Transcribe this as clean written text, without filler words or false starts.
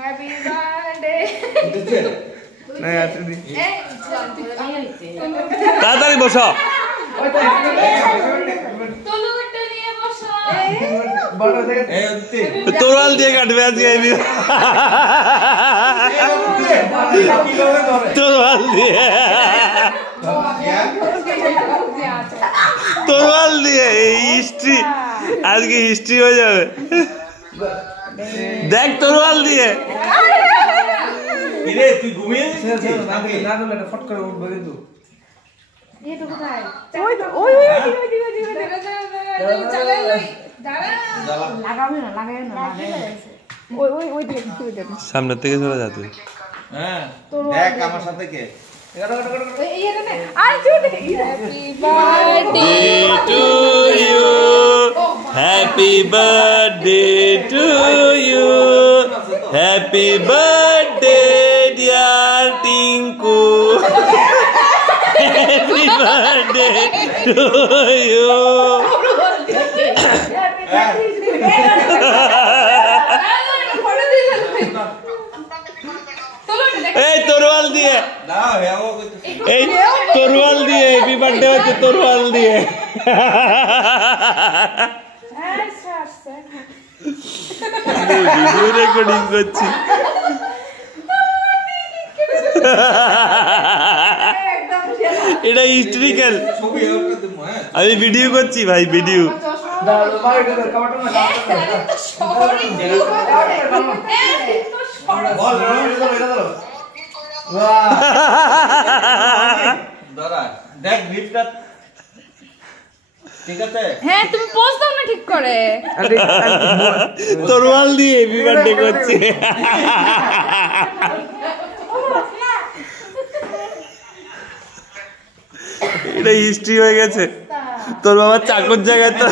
happy birthday তাড়াতাড়ি বসো তোরাল দিয়ে কাটবে আজকে তোরাল দিয়ে তোরাল দিয়ে হিস্ট্রি আজকে হিস্ট্রি হয়ে যাবে দেখ তোরাল দিয়ে তুই ঘুমিয়ে ফট করে উঠবে কিন্তু সামনের থেকে চলে যা তুই দেখ আমার সাথে কে happy birthday to you happy birthday dear Tinku happy birthday to you এই তরোয়াল দিয়ে এই তরোয়াল দিয়ে হ্যাপি বার্থডে হচ্ছে তরোয়াল দিয়ে ভিডিও রেকর্ডিং করছি এটা হিস্ট্রিক্যাল আমি ভিডিও করছি ভাই ভিডিও দেখ গিফটটা ঠিক আছে হ্যাঁ তুমি পোজ দাও না ঠিক করে তরোয়াল দিয়ে হ্যাপি বার্থডে করছি এটা হিস্ট্রি হয়ে গেছে তোর বাবার চাকর জায়গায় তো